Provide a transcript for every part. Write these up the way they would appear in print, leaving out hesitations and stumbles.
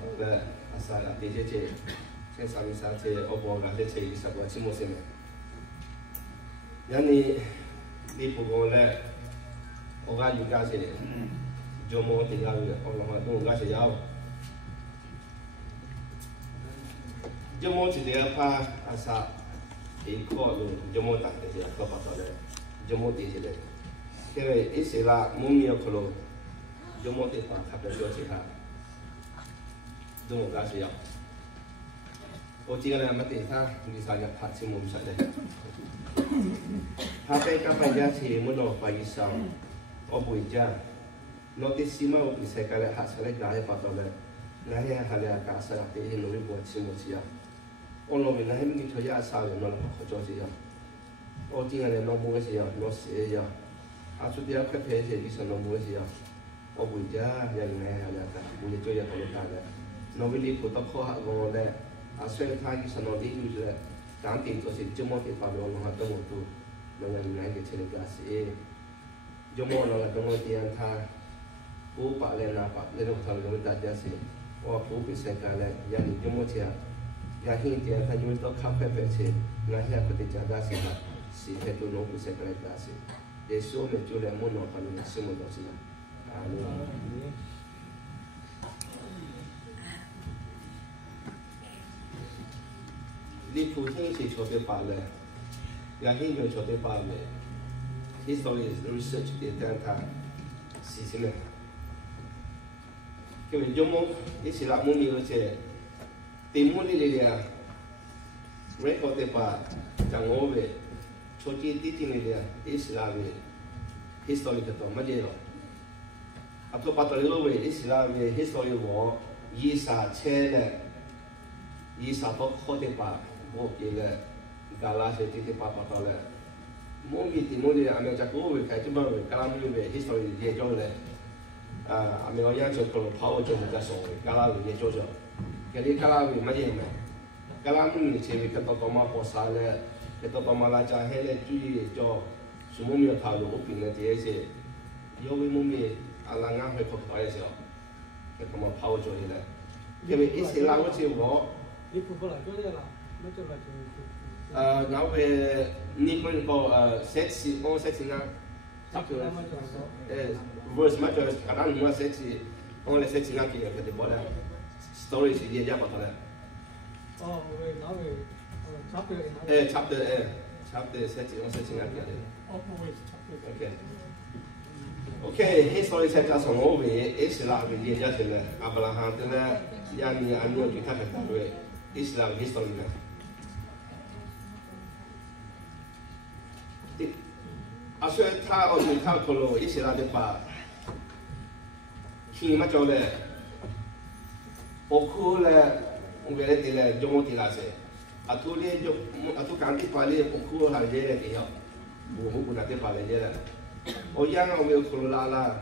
到了啥啊？第几节？这上面啥节？我忘了这节是啥个？题目是咩？你不讲嘞，我讲有假是，就冇定下嘅，我諗下都有假是有。就冇一個怕啊啥，一考路就冇大嘅，個巴到咧，就冇地嘅咧。因為一時啦，冇咩個路，就冇地方合得咗其他，都冇假是有。我知個咧，乜地方你三日拍先冇實咧。他ไปกับไปยาเชมุนอไปอีสานอบุยจานอติสิมาอุปิเสกะเลหะสะเลกาเฮปะตอเลนะเฮหะเลกาสะละเตหิโนริบวชิมุชิยาอโนมินะเฮมิทอยาสาเนอละขอจอสิยาอจิงะเลนอมูเอสิยานอเสยาอาสุติยาเพเพเสดิสนอมูเอสิยาอบุยจายานะเฮหะเลกาบุยจอยาตอเลกาเลนอวิลิปุตะขอหะกอเลอาเสทากิสนอดิยุเลการติตัวสิจุมอติปาโลนหะตะโมตุมันไหนก็เชลกาสิจมอเราต้องเตียนท่าผู้ปะเลนาปะเลนทางเราตัดยาสิว่าผู้พิเศษกันเลยยานิจมอเชียยาหินเตียนท่ายุ่งต้องขับไปเชนะเฮียปฏิจจาสิฮะสิเหตุโนพิเศษกันเลยกาสิเยซูเมจุเลมุนอคันนิสมุดสินะอาเมนนี่ผู้ที่สิชอบไปปะเลยยาหินยังชอบไปปะเลย history research เดียร์ท่าสิสิเนี่ยคือจมูกอิสระมุมีก็เช่ติมุลีเลยอะเรื่องของเตปะจังโง่เว้ชดจีติจินี่เลยอะอิสระเว้ history ก็ต้องมาเจอหรอกอัตโตปัตตาลีเว้อิสระเว้ history ว่ายี่สาเช่เนี่ยยี่สาต้องข้อเตปะบอกเกี่ยวกับกาลาเสติเตปะปัตตาลีมุมีติมุลีอเมริกากูเว้ใครจะมาเว้กาลามุลีเว้ history เรียนจบเลยอเมริกายังจะคนพาวจะมันจะส่งกาลาเรียนจบแค่นี้กาลาเว้ไม่ใช่ไหมกาลามุลีเชื่อว่าต้องมาภาษาเลยต้องมาลาจาให้เลยจุยจ่อสมมุติว่าทางลูกเป็นเนี่ยที่เช่ยกเว้มุมีอะไรงั้นให้เขาไปเสียต้องมาพาวจะเลยแค่ว่าอิสลามก็เชื่อว่านี่พูดอะไรก็ได้ละไม่จะแบบ然后你可以讲sexy，我 sexy 呢，差不多，verse 嘛就可能我 sexy，我来 sexy 那几个肯定不嘞 ，story 是也讲不到嘞。哦，喂，那位chapter sexy，我 sexy 那几个。哦，喂，chapter。OK，history 才加上我为伊斯兰为研究起来，阿布拉罕的呢，亚尼安尼就看得到为伊斯兰 history 呢。所以他我就看可能伊斯兰的话，听嘛叫嘞，我哭嘞，我为了的嘞，就我的那些，图嘞就图讲的话嘞，我哭还是嘞的呀，我不那的话嘞嘞，我养我为可能啦，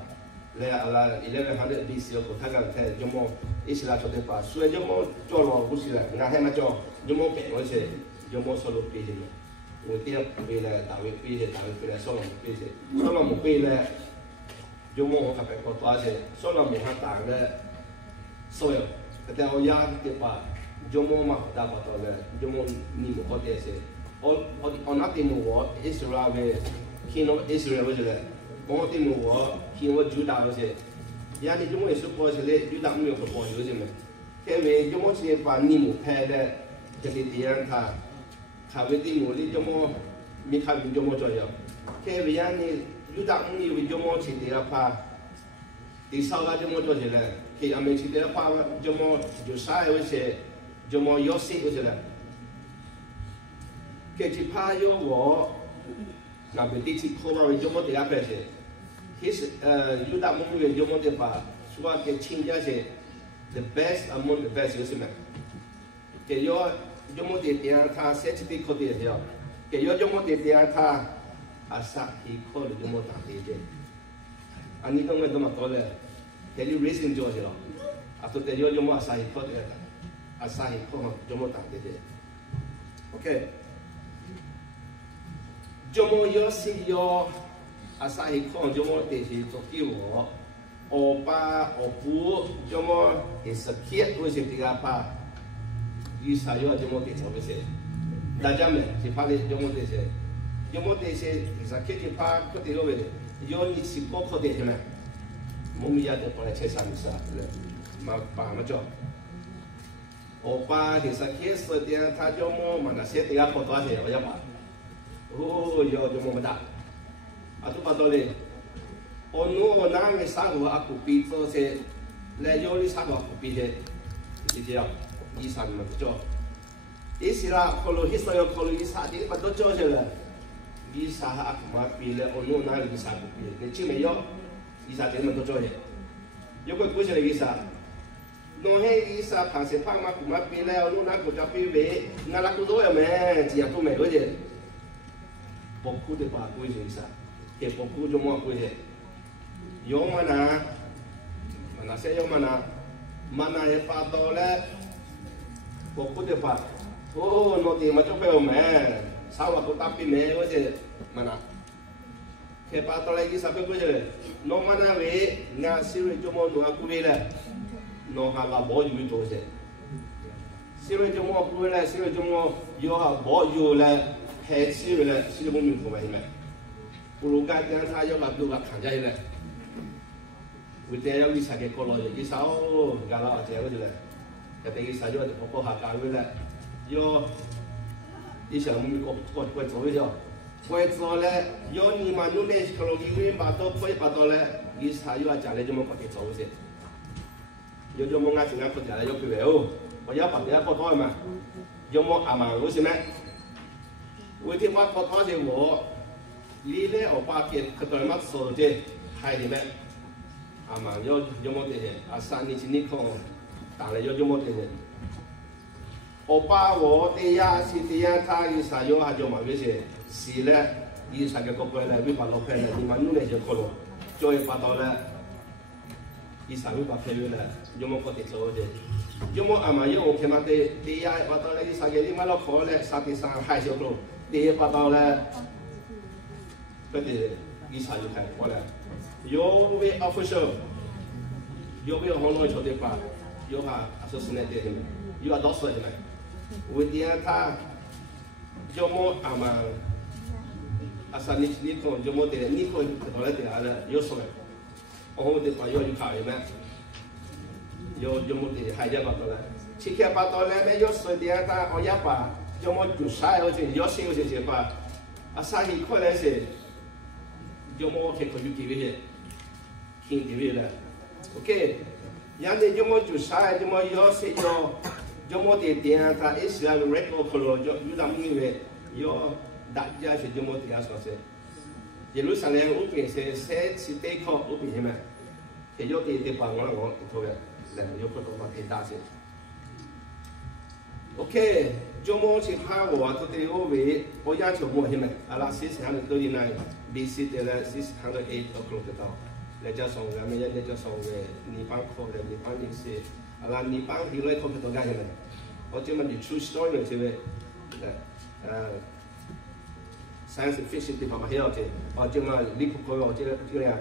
嘞1100 BC 我他讲的就么伊斯兰说的话，所以就么做了不是嘞，那还嘛叫就么变我些，就么说了别的。我第二背呢，大卫背的，大卫背呢，所罗门背的，所罗门背呢，就我特别讲多些，所罗门他打的所有，但我压的话，就我嘛打不到了，就我你不好点些，我那点我以色列为，听我以色列为了，我点我听我主打那些，压的就我也是过去的，主打没有可过去的么，因为就我是把你们拍的，这里这样他。他为的目的就么，没看就么这样。开为安尼，有当你为就么去的怕，第三个就么做起来，开阿没去的怕就么就啥有些，就么有些有些了。开去怕有我，那边第七课嘛为就么的阿白些，其实有当你为就么的怕，说给亲家些 ，the best among the best 有什么？给有。就么的点他设计的可点了，给要就么的点他阿萨希可的就么打的的，啊你懂没懂嘛？多嘞，给你 reason 做去了，啊都得要就么阿萨希可的，阿萨希可嘛就么打的的 ，OK， 就么要是要阿萨希可就么的是做给我，我爸我姑怎么也是贴，为什么这个爸？伊啥要怎么得做这些？大家们是怕的怎么这些？怎么这些？是啥？去怕可得个为的，有你是不可得的嘛？我们也得过来吃啥米啥，嘛爸嘛叫。我爸是啥？开始的他怎么嘛那些地方好多些，我也怕。哦，要怎么大？啊，都把到嘞。我弄那个啥个啊，不比这些，来有的啥个不比的，是这样，以上么不叫。一是啦，考虑一说要考虑一啥的，把都叫起来，一啥啊嘛比了，我弄那个一啥不比，你就没有，一啥这么都叫起，有个故事的意思啊。弄黑一啥怕是怕嘛不嘛比了，我弄那个叫比为，那那个多要没，这样都没个的，不哭的话故事意思，也不哭就么故事。有嘛呢？那些有嘛呢？嘛那也发到了，我估的话，哦，那地嘛就不要买，啥话都打比买，我这嘛那，开发到了一啥不过去了，那嘛那位，俺媳妇就么弄啊过来了，弄下个毛鱼多些，媳妇就么过来，媳妇就么要下毛鱼了，海媳妇了，媳妇没过来没，不如干点他要个都个看下来。为这样，你才给过来，你少干了这样子嘞，就等于啥就我下岗位了，有，以前我们过做一下，过做嘞，有你嘛努力可能因为把到可以把到嘞，你才有家里就么过去做些，有就么俺今天不家里有规划哦，我要把这过多嘛，有么阿妈有些咩？为这把过多些我，你嘞我把片可多嘛说的，还的咩？阿妈有么这些？啊，3年前你看，打了有么这些？我把我的呀是的呀，他一啥有还就嘛这些，是嘞，一啥个过来为把老板了，你嘛努力就可了，就一把到了，一啥为把配了，有么个得做的？有么阿妈有我看嘛的呀，把到了一啥个你嘛老可了，啥的啥还就可，的把到了，这的一啥就开过来。有位 official， 有位红龙球的话，有哈assistant的什么，有啊导师的什么，为点他，有么阿嘛，啊啥你看有么的，你看到了的啊了，有什么？我们的话有考的么？有么的还要把到了，去看把到了没有说点他我也把，有么就啥有些有些有些话，啊啥你可能是。有么可以考虑几位？听几位了 ？OK， 人家有么就啥，有么要是有么的点，他一时啊 record 可能就有那么一位，有大家是有么点说是，耶路撒冷那边是7次对抗那边是吗？他有的帮我这个，来有不同的很大些。OK， 有么是怕我这对我为我要求么是吗？啊，那639 BC 的了608 o'clock 到，来叫上个咩？来叫上个尼邦考的尼邦历史，啊那尼邦后来考到干什么？我这么的 true story 这位，science fiction 地方嘛还要这，我这么离谱考这样，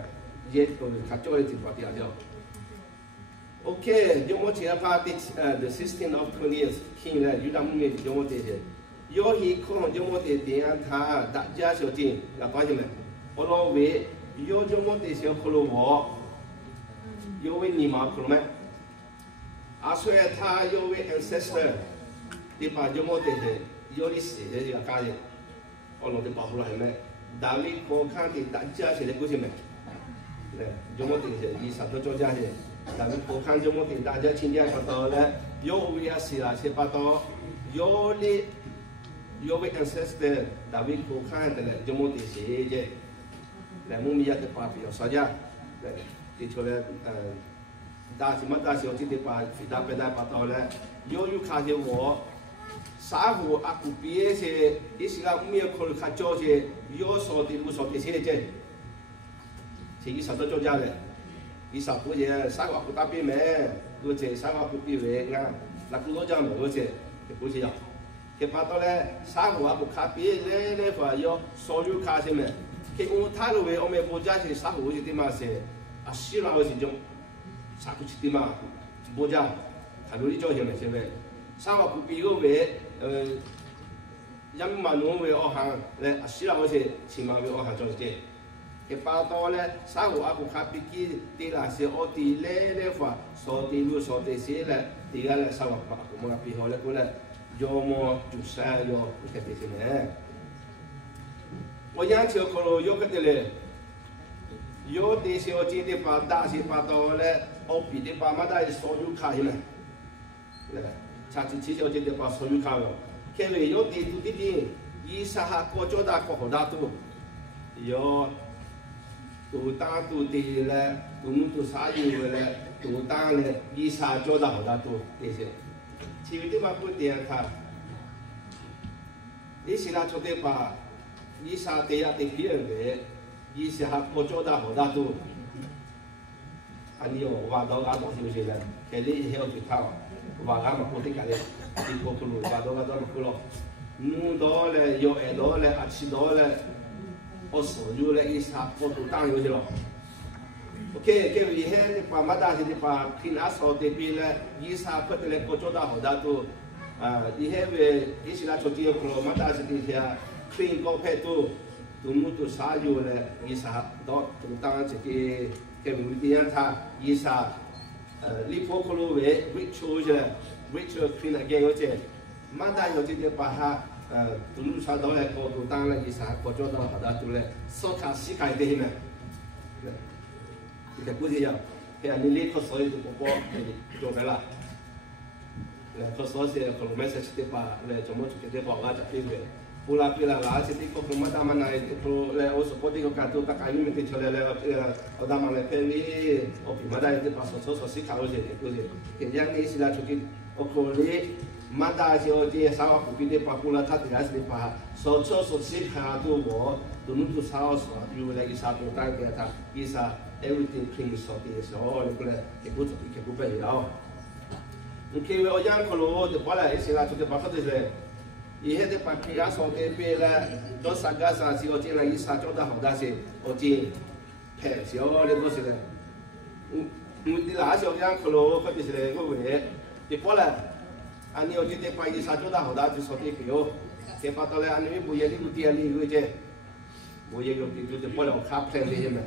也都是看教育地方的了。OK， 有么其他怕的the 16 of 20th king 呢？有那么的有么这些。有一可能就么的点他大家小听，那发现没？我老为有就么的小可能我，有位尼玛可能没？啊，所以他有位 ancestor， 对吧？就么的些有的是这个家人，我弄的保护了没？大卫可看的大家些的故事没？来，就么的些，以上都做家些，大卫可看就么的大家亲家看到了，有位也是啦，是把到有的。有位 ancestor 大卫可看的了，就么的些的，来我们也得把比较少家，来，的确了，大什么大小就得把大白大把到了，有看见我，啥户啊不别些，一些我们也可能看交些，有少的路少的些的，是一啥都交家的，一啥不也，啥个不打别没，而且啥个不别为啊，那不多讲没而且也不是呀。给把到嘞，啥个不卡别来话要所有卡些么？给我他认为我们国家是啥个是的嘛是，啊，西拉是种啥不吃的嘛，不讲，还有你叫什么什么，啥话不比个为人嘛农为二行嘞，西拉是起码为二行做的。一把刀嘞，啥话不看比起的那些我的嘞的话，说的路说的些嘞，第个嘞啥话把我们比好嘞，过来要么就山要不看这些呢。我养条可能有个的嘞。有的时候今天把大些把到嘞，我比的把嘛大所有卡去了，下次其实我今天把所有卡了，因为有的都的点，一啥哈过交大过好大都，有都大都的嘞，都弄都啥有嘞，都大嘞，一啥交大好大都这些，其余的嘛不点他，一些那做的把，一啥的呀的别人的。一些还不做到好大都，啊你有挖到挖到就是了，给你以后去套，挖俺们不得干的，你不路挖到挖到不了，弄到嘞有爱到嘞啊吃到嘞，我所有嘞一下我都当有去了。OK， 给以前的把马达是的把平安烧的比嘞，一下不得嘞不做到好大都，以前为一些那做的可能马达是的些平高配都。都木都啥有嘞？一啥到都当这个给每天他一啥离坡可路为为出去了，为出去那个有些，马达有这个把它都路啥到来高都当了一啥，高做到好大都嘞，手卡洗开的呢，这个不一样，哎呀，你立刻所有的包包做完了，可所以可能没事吃的把来怎么做的包啊，就对不对？pula lah siti ko mata mana itu le o seperti ko katu tak kami mesti cale le oda mana peli o mata itu pas so si kalau je itu je yang ni sila cuti o ko le mata je o je sawa ku pide pa pula ta tiga si pa so si ka tu bo tu nu tu sawa so you le isa tu ta ke ta isa everything clean so ti so le ko le ke ku ke ku pe ya Mungkin o yang kalau de pala sila cuti pa tu je以前的把皮亚烧的别了，到三个三时我进来一啥做得好大些，我进拍小的都是的，的那小样可能或者是那个位，一过来，你我今天把一啥做得好大就烧的表，给把到了你不也你不点你个啫，我也有的就是不了卡片的些嘛，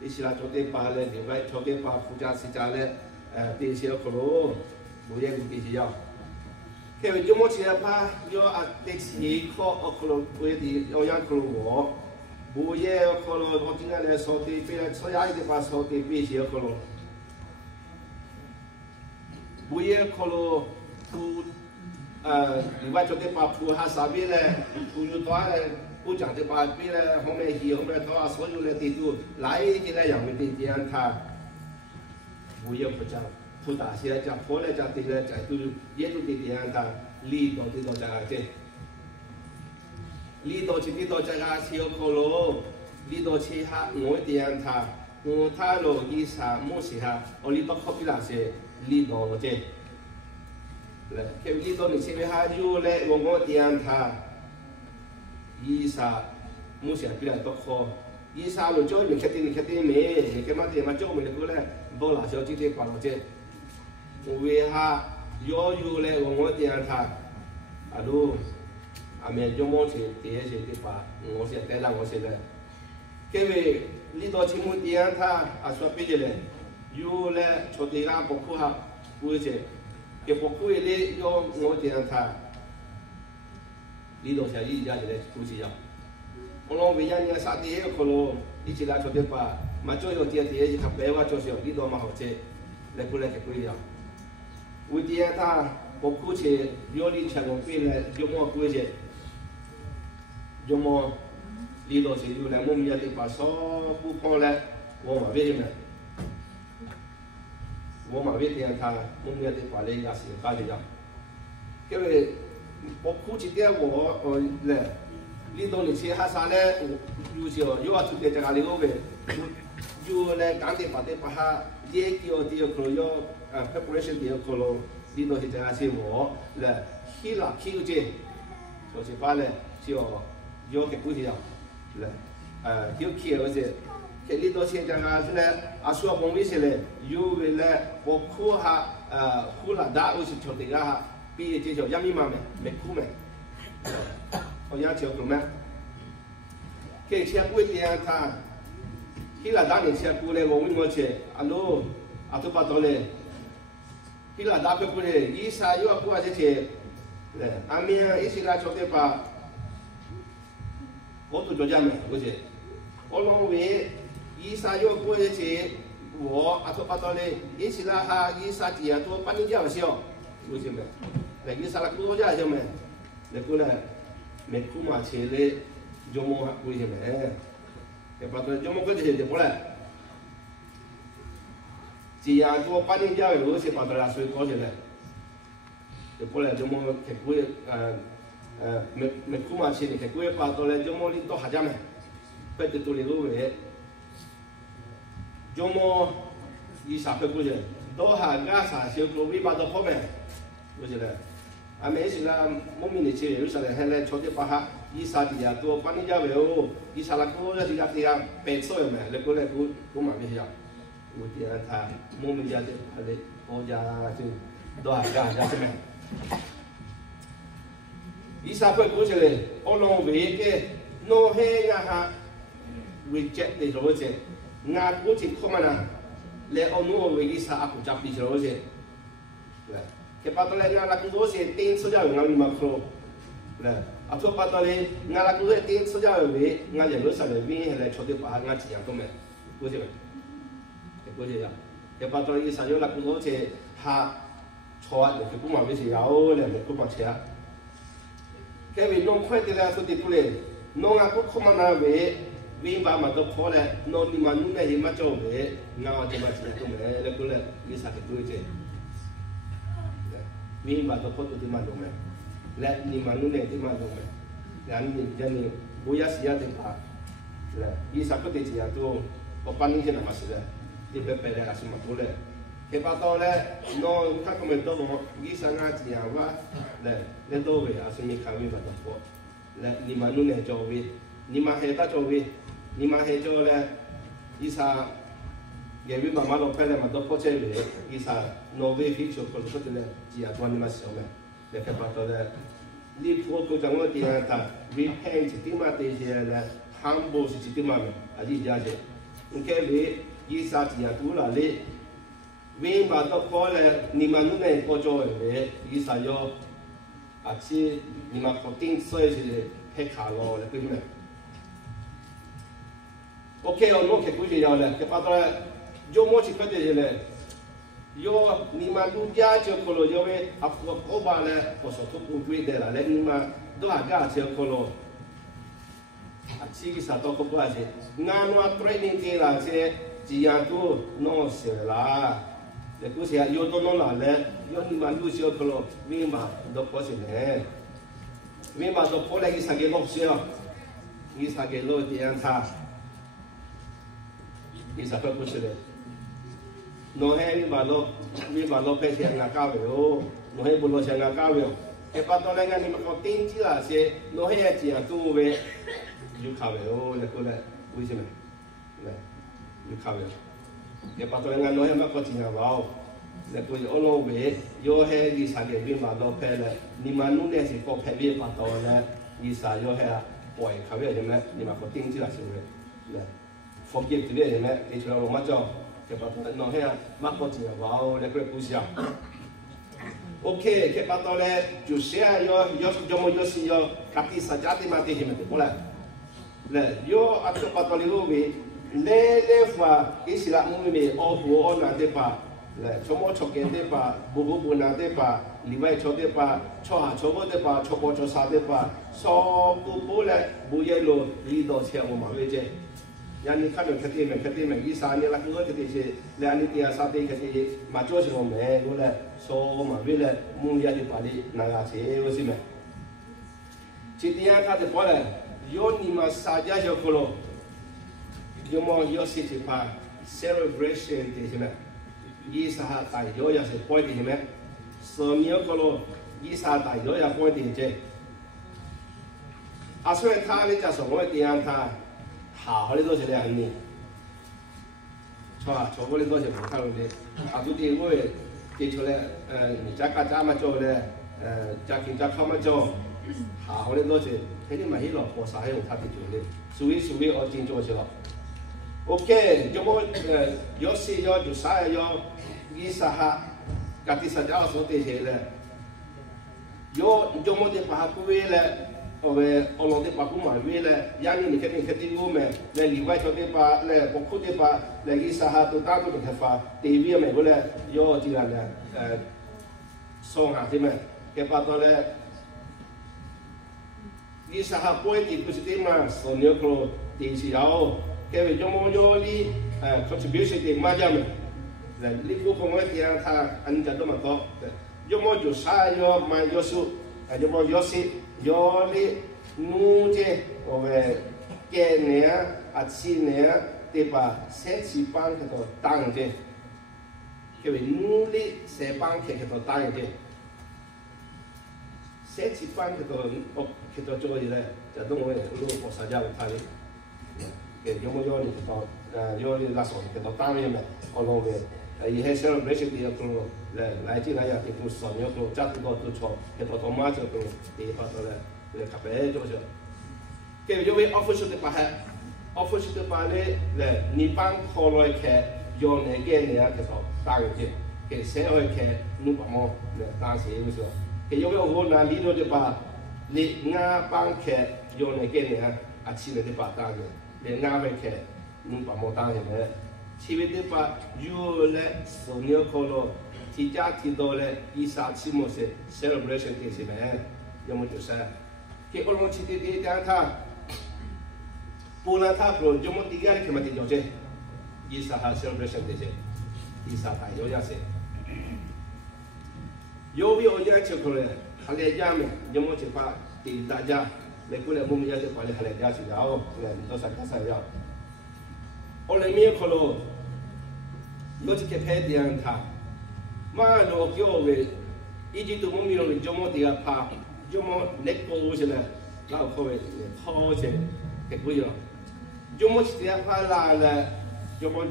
一些那做的把嘞，另外做的把附加是加嘞，这些可能我也有这些要。因为就目前怕要的起考可能会的要养可能我也可能我今天来说的别人抽压一点把说的别些可能，我也可能不另外做的把铺下上面嘞，不有多嘞，不讲的把别嘞后面去后面到所有的地都来进来养的这样他，我也不讲。不大些讲破了讲对了讲都也都得这样的，离到这到这个去，离到去这到这个去有可能，离到去哈我这样他罗伊啥么事哈，我离到靠边那些离到这，来，给离到你这边哈有嘞我这样他，伊啥么事边来都靠，伊啥路叫你肯定没，给嘛的嘛叫我们过来，不拉小今天把我这。为哈有嘞，我这样他，路，面就么些这些的吧，我现在让我现在，因为你到前面这样他说别的嘞，有嘞做这个不苦哈，不是，给不苦的嘞要我这样他，你到下一家的嘞不是呀，我弄为人家啥的可能一起来做的吧，嘛就有这些一看白话就是你到嘛好吃，来过来就不一样。为这他不苦吃，有的吃我别来，有么苦吃，有么里头是有来我们也得把少不放来，我嘛别什么，我嘛别这样他，我们也得把那个事搞这样，因为不苦吃点我来，里头你吃哈啥嘞，有时候有啊出点这个里头呗，有来讲的把它也叫的可能要。preparation 的可能，里头是这样些我来，起啦起个这，就是把嘞就要给不一样，来，要起那些，给你到现在啊，是嘞，啊，说帮为是嘞，有为嘞，我苦哈，苦了大，我是晓得个哈，比这叫亚米嘛没苦没，我要叫苦没，给吃过点他，去了大年吃过嘞，我问我吃，啊喽，啊都把到嘞，去了大过嘞，一下又过这些，嘞，阿明一起来晓得吧，我都做家没，我是，我弄为。一下又过一节，我阿托巴多嘞，一起来哈，一下几样多，半年就小，为什么？那一下来多家什么？那个呢，没苦嘛吃嘞，就么为什么？那巴多就么个这些不嘞？几样多半年就有些巴多啦，水果些嘞，就不嘞就么开贵没苦嘛吃的开贵巴多嘞，就么哩多下家没？快点多哩路为。就么一下块不是，都还干啥？小狗尾巴都破没？不是的，啊没事啦，莫名的吃有啥的，还来炒点巴哈，一下子呀多半年家没有，一下那锅那些家底下白菜没，那个来锅嘛没下，我点他莫名家的，还得我家就都还干啥子没？一下块不是嘞，我弄为个弄黑呀哈，为接的多些。ngã cú chỉ không mà nè, lẽ ông nuôi về cái sao cũng chấp đi rồi chứ, cái bắt đầu ngã là cú rồi tiền số giao ngã bị mất rồi, à thôi bắt đầu ngã là cú rồi tiền số giao về ngã giờ lúc sau này vì hay là cho được bà ngã chỉ làm công mẹ, cú gì vậy, cú gì vậy, cái bắt đầu cái sao là cú rồi thì ha cho được cái cú mà bây giờ áo là cú mà chơi, cái vì nông khoai thì là số tiền cú lên, nông ngã cú không mà nè về vì bà mà tôi phô là nó đi mà nung này thì mà cho về ngao thì mà chỉ tôi về là tôi là vì sao cái tôi chơi vì bà tôi phô tôi thì mà đúng này là đi mà nung này thì mà đúng này là anh dân này bố giá xí thì bà là vì sao cái gì tôi có bán những cái nào mà xí là thì bé bé là xí mà tôi là cái bà tôi là nó các công việc tôi mà vì sao ngã chỉ là là tôi về à xí mình khai với bà tôi phô là đi mà nung này cho về你妈还打做为，你妈还做嘞，伊啥，因为妈妈老拍嘞嘛都破车为，伊啥挪威飞球可能说的嘞，只要做你妈小嘞，那个把到嘞，你破个讲我点他，为偏是点嘛这些嘞，汉堡是点嘛的，啊你家些，你看为伊啥只要多了嘞，为把到破嘞，你妈弄嘞破做为，伊啥要，啊去你妈肯定所以是拍卡咯，那个什么。OK， 我弄开估计要嘞，给把到有么去快点嘞，有你们路家就可能因为啊我把嘞，我说都不贵的了，嘞你们都还干就可能，啊其实啥都不关系，俺们 training 的那些这样都弄死了，那估计有都弄了嘞，有你们路就可能明白都不是嘞，明白都破了一三个六小，一三个六点差。伊啥个不是的，侬还你把老百姓俺搞不了，侬还不老乡俺搞不了，一把到来俺你们搞经济那些，侬还要这样做呗，就搞不了，那个嘞，为什么？来，就搞不了，一把到来俺侬还没搞这样玩，那个我老呗，要还你啥个别把老拍嘞，你们弄那些搞拍别把到嘞，你啥要还外搞不了什么？你们搞经济那些呗，来。forgive 这些呢，你除了我们做，就把弄些马国字话，那个故事啊。OK， ke patole Josiah yo mo yo si yo kati sajati mati himete pula. Le yo atau patole rubi le fa isila mumi o bu ona de pa le chomo choke de pa bubu buna de pa liwai cho de pa cho ha cho bo de pa cho bo cho sa de pa so bu le bu ye lo li do che mo ma we je. Yang ni kan kati me isa ni la ku kati je le ani dia sa de kati ma cho se me go le so ma we le mu ya de pa li na ga che wo si me. Ci dia ka de po le yo ni ma sa ja yo ko lo yo mo yo si ti pa celebration de je me. Yi sa ha ta yo ya se po de je me. So mi yo ko lo yi sa ta yo ya po de je. A so ta le ja so mo de an ta 好，好的都是两年，是吧？超过的多些不看了的，啊，都得我给出来，你家家嘛做的，家庭家靠嘛做，好的多些，肯定买起了，我啥还有他的做的，属于我真做去了。OK， 有冇有时要就啥要意思哈，家己实际说这些嘞，有冇的把不为嘞？我老的把不买为嘞，养你肯定我们，来另外做的把来包括的把来意思哈都打过的开发，地位没过来，有这样的送下的嘛，给把到嘞。意思哈，不一定不是的嘛，送牛肉电视要。因为有冇有你contribution 的嘛家们，那你不跟我讲他安家都么多，有冇就啥要买要数，有冇要是要你努力，我们今年去年对吧？社区班去到当的，因为努力社班去到当的，社区班去到做的嘞，就都我我啥家务他的。有冇有你到有你那时候去到单位嘛，我弄的，以前celebration的个来进来呀，给我送有个家庭到都错，去到他妈就个地方到嘞，咖啡就是，给有位 office 的把office 的把嘞来，你帮好来开，有那个呢去到单位去，给社会开，你把么来当时有时候，给有位我那里头的把，你俺帮开，有那个呢去那的把单位。连安排开，你把毛当下来，前面的把有来送牛烤了，提家提到了一啥期末是 celebration 的是咩？要么就是，给我们去的讲他，不然他说要么第二天嘛的就是，一啥哈 celebration 的是，一啥大有样式，有样就可能，还来讲咩？要么就把给大家。来过来，我们要去管理下来家去，然后来到啥干啥要。我来面可能，有去开拍店他，马路叫我一直都我们那个周末底下拍，周末那个是呢，然后可谓好些，太贵了。周末底下拍拉了，周末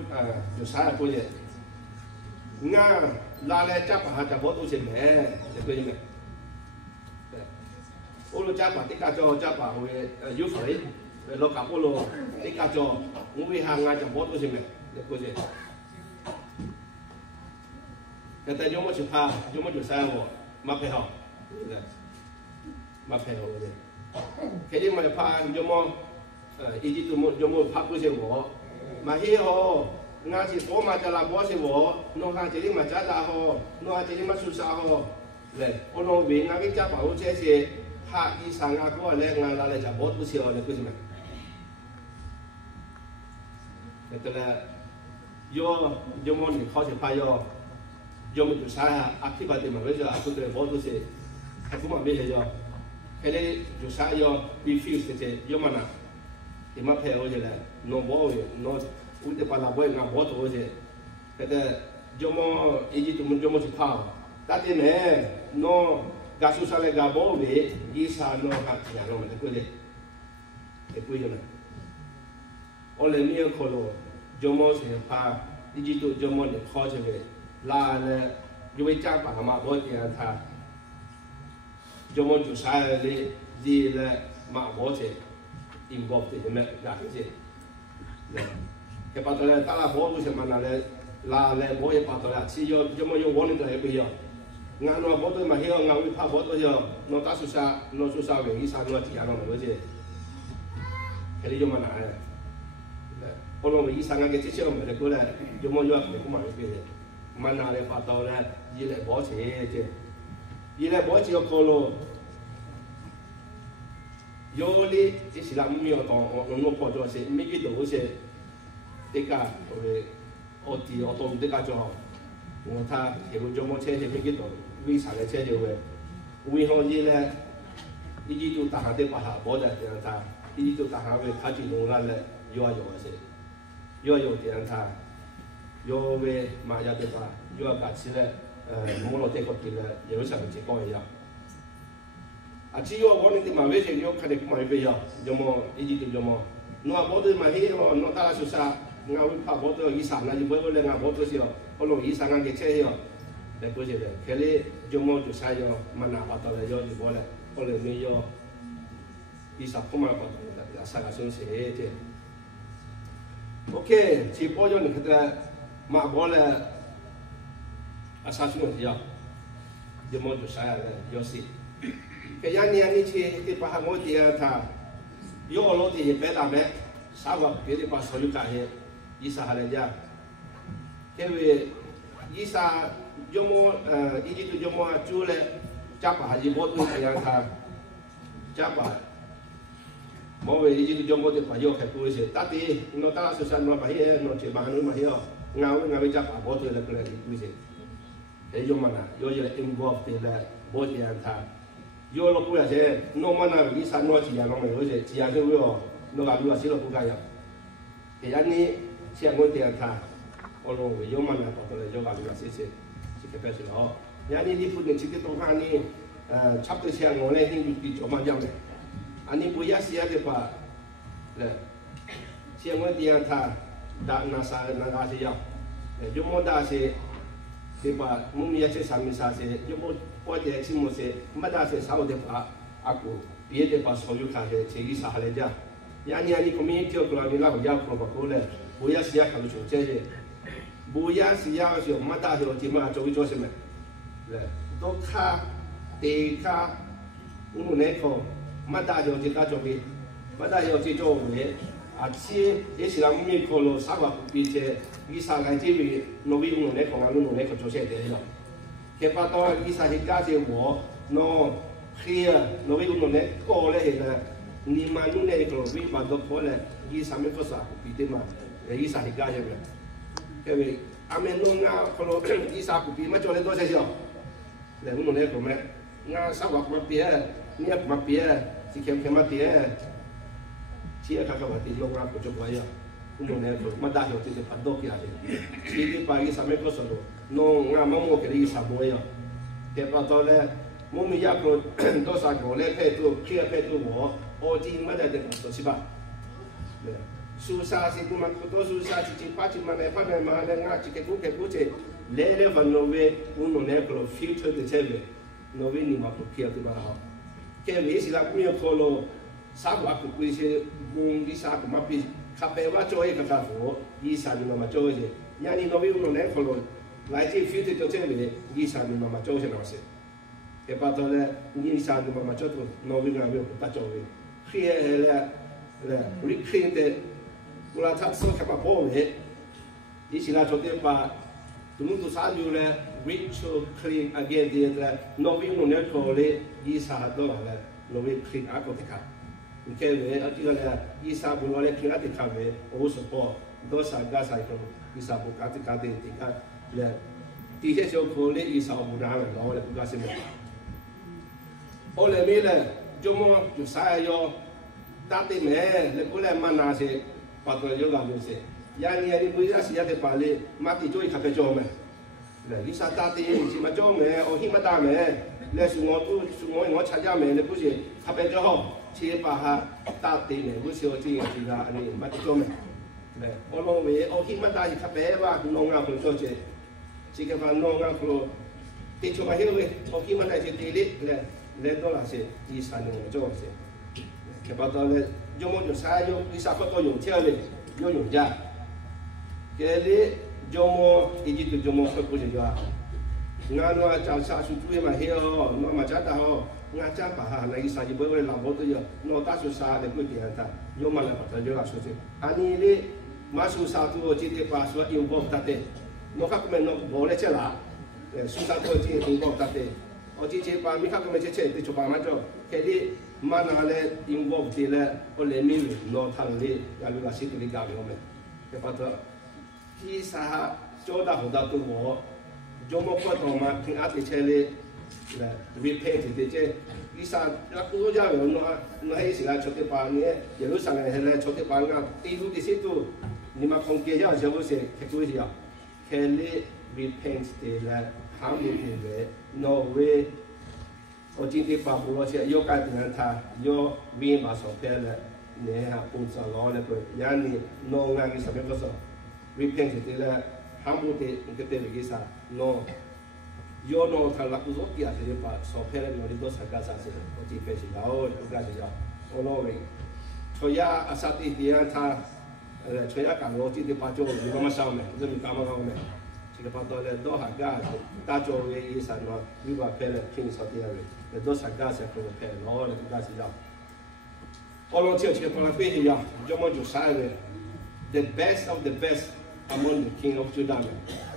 有啥贵的？俺拉来加把加包都是买，太贵没？我们家把这个叫家把我有水，老家我了这个叫我为啥俺就包都是没，那过去。现在要么去拍，要么就晒我，没配好，对不对？没配好的。肯定没拍，要么一直都要么拍不是我，没配好，俺是多嘛就拿包是我，弄下这里嘛家大好，弄下这里嘛树啥好，来，我弄为俺给家把我这些。他一上啊过来，俺拿来就包都是了，你估计没？那个嘞，要么你考试拍要么就啥呀？阿批发的嘛，为啥都对包都是，他不嘛没些要，他嘞就啥要 refuse 这些，要么呢，你嘛拍我去嘞，弄包的，弄我得把那包俺包多些，那个要么一直都要么去拍，但是呢，弄。gak susah le gak boleh di sana hatinya lo mana kau deh, kau je mana. Oleh ni kalau jomo siapa, ini tu jomo ni kau je le, lah le, jual cakap sama bos dia他, jomo tu saya le, dia le mak bos je, involved je mana gak je. Kepada le, tak lah bos tu mana le, lah le bos je patut le, si jomo yo warning tu le begitu. Ngan no boto ma hiyo ngan wi pa boto yo no ta susah we isa no ti ano no je kali yo mana ya ono we isa ngan ke che me le ko la yo mo yo ke ko ma be mana le pa to la yi le bo che je yi le bo che yo ko lo yo li ti si la mi yo to no po jo se mi ki do se te ka o ti o to te ka jo 我他也不怎么车就飞机到，为啥的车就会，为何子呢？一直都打下的把下包的这样他，一直都打下为他就弄来了，有些，有这样他，有为马家的吧，有搞起来，摩罗这个的了，有什么情况一样？啊，只有我那的马尾些有看的不买不要，要么一直都要么，那包的买黑了，那大家说啥？我会怕我都以上那就不会来我都是我弄以上俺给车哟，来不是的，可能就么就啥哟，嘛拿把到来要就过来，后来没有以上不嘛把到来，啥个东西的。OK， 去保养你看的马包了，啥东西呀？就么就啥呀？要是，这两年你去得把我的他，有老的白大白，啥个别的把所有干些，以啥来讲？因为以啥要么一直都要么做了，加把一包都这样他，加把。我为一直都我的朋友开多些，打的我打是啥我朋友，我去帮我朋友，我家把我对了过来的多些，还有嘛呢，有些 involved 的了，我这样他，有了不要些，我们那为啥我这样我们有些这样就有，我讲如果写了不干呀，这样呢，像我这样他，我认为有嘛呢，到头来就讲如果写写，这个表示了，人家你不能去的东方呢，差不多像我呢，你做嘛样的。Ani buaya siapa pak? Le, siapa dia ta dah nasa nasa siapa? Jumlah dah se, siapa mungkin je sami sase, jumlah pada semua se, mana se sahaja pak aku biar dia pas soju kahje, ciri sahaja je. Yani community kalau ni lah buaya kalau bakul le, buaya siapa kalau cuci je, buaya siapa siapa mana siapa cuma cuci cuci me. Le, dokha, teka, neko. 马大就去打作业，马大要去做业，且也是让我们考虑啥个比这以上来这边，农民用来看啊，用来看做些的了。他把到以上去加些活，喏，黑啊，农民用来搞来些呢，你们用来个为把到考来，以上面不啥比的嘛，以上去加些个，因为俺们弄啊，可能以上不比嘛做来多些少，来我们来讲咩，俺啥个不比啊，你也不比啊。 si kem mati si kakak mati lo ngap ko coba ya uno ne ko madah yo te padok ya si di pagi sampai ko solo no nga mamo ke ri sabo ya te pa to le mo mi ya ko do sa ko le pe tu kia pe tu mo o ji ma da de ko si ba susah si tu ma ko to susah si pa chi ma ne pa ne ma le nga chi ke ku che le van no ve uno ne ko future de tebe no ve ni ma ko kia te ba ha que mesmo lá com o colo sabe a coisa um de saco mas capé vai jogar com a avó e sabe não mas jogar e aí não viu não né colo lá de fio de teve e sabe não mas jogar não sei e para toda e sabe não mas jogar não viu não viu para jogar que é recruit lá tá só que para pôr e se lá jogar para todo mundo sabe né ritual clean again dia não viu não né colo e sabe não né não viu clean a coisa que é aquilo lá e sabe não é clean a coisa é o suporte dois agas aí como e sabe o que tem né dice eu colo e sabe o nada não é porque assim olha mira eu mo eu saio date me le pula manase para eu lá não sei yani ali buia se já te falei mati joy café joy le isa date se ma joy me o hima da me le su ngo cha ja me le bu se café joy che pa ha date me bu se o ji ji la ani mati joy me le o lo me o hima da ji café ba no nga bu so che ci che fa no nga ko ti cho ma hewe o hima da ji ti le do la se isa no joy se che pa to le yo mo yo sa yo isa ko to yo che le yo yo ja cái đấy jomo ý chỉ jomo phải có gì đó ngã nó chào sa su tu mà hiểu nó mà chắc tao ngã chắc bà hà này sa chỉ bởi vì làm bố tôi giờ nó ta su sa để quyết định ta yo mà là bắt đầu yo là su gì anh đi mà su sa tu chỉ để bà su yêu bố ta thế nó khác mình nó bố lấy chơi lá su sa tu chỉ yêu bố ta thế ở chỉ bà mình khác mình chơi để cho bà mà cho cái đấy mà nó là yêu bố thì là ở lên mình nó thằng đấy là lúc là sĩ tử đi gặp mình cái bắt đầuที่สหโจดาหัวดาวตัวหัวโจมก็ต่อมาถึงอาทิตย์เชลีและวิเพย์ที่เจที่สหรักตัวเจ้าอยู่น้อยสิลาชดเชปานี่อย่ารู้สั่งให้เลยชดเชปางาตีรู้ที่สิตัวนี่มาคงเกี่ยวจะว่าเสียแค่ตัวเดียวแค่เล่วิเพย์ที่ละหามือถือเลยนอร์เวย์โอจินที่ปาบัวเสียโยกการถึงนั้นท่าโยวิ่งมาสองเท่าเลยเนี่ยฮะปุ่นสล้อเลยก็ยันนี่น้องงานที่สมัยก็สอบ repent thì là ham bút thì cái tên cái sao nó yo no thằng lạc uzot kia thì bà so phê nó đi đó sang cái sao thì có chỉ phê gì đó cái gì đó nó vậy thôi ya asat thì tha thôi ya cả nó chỉ đi bắt chỗ đi mà sao mày giờ mình làm không mày chỉ cái bắt đầu là đó hàng cái ta chỗ cái ý sao nó đi vào phê là kinh sao thì là đó sang cái sẽ có phê nó là cái gì đó All church ke pala pe ya jomo Josiah the best of the best among the king of Judah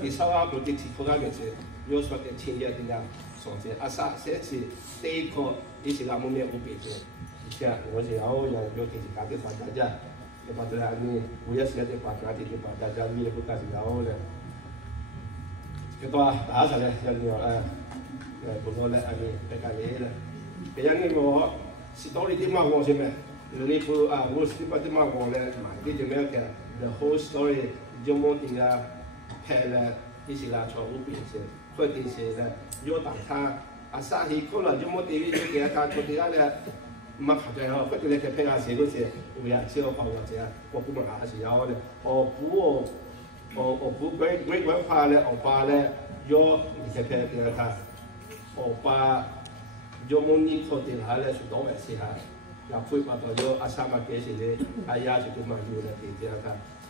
isawa ko ti ko ga ge se yo so ke chin ya dinga so se asa se chi te ko islam mo me u pe se ya wo se ao ya yo ke ka ke pa ja ke pa da ni wo ya se te pa ka ti ke pa da ja mi ko ka si ao le ke to a sa le ya ni ko no le ani pe ka le le ke ya ni mo story ti ma wo se me Ini pun was di pada mak orang le, di Jamaica the whole story jomo tinggal pela istilah cakap ubi se, kau di se le, yo tak ta asal hikau lah jomo TV je dia ta kau tinggal le mak kerja lah, kau tinggal ke pela se kau se, uya siapa kau je, kau pun mak asal jauh le, bu great grandpa le, opa le, yo di ke pela tinggal ta, opa jomo ni kau tinggal le sudah masih ha. Ya pui pada yo asal makan sini ayah itu maju le di dia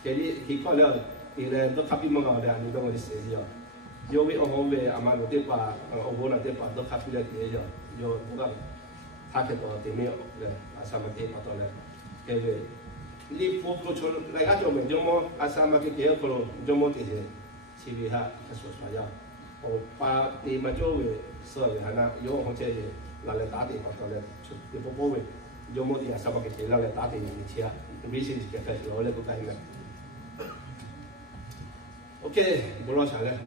jadi hikau le di le tu kapi mengau le ni tu mesti sih yo we orang we amal tu pa orang nanti pa tu kapi le dia yo bukan tak itu demi le asal makan pada le jadi ni pun tu le aja me jomo asal makan dia kalau jomo ti je sini ha sesuatu ya oh pa di maju we so we hana yo orang je lalu tadi pada le di bawah we yo mo dia sama ke la le ta de ni chia mi sin ke ka yo le ko ka ina okay bolo sa le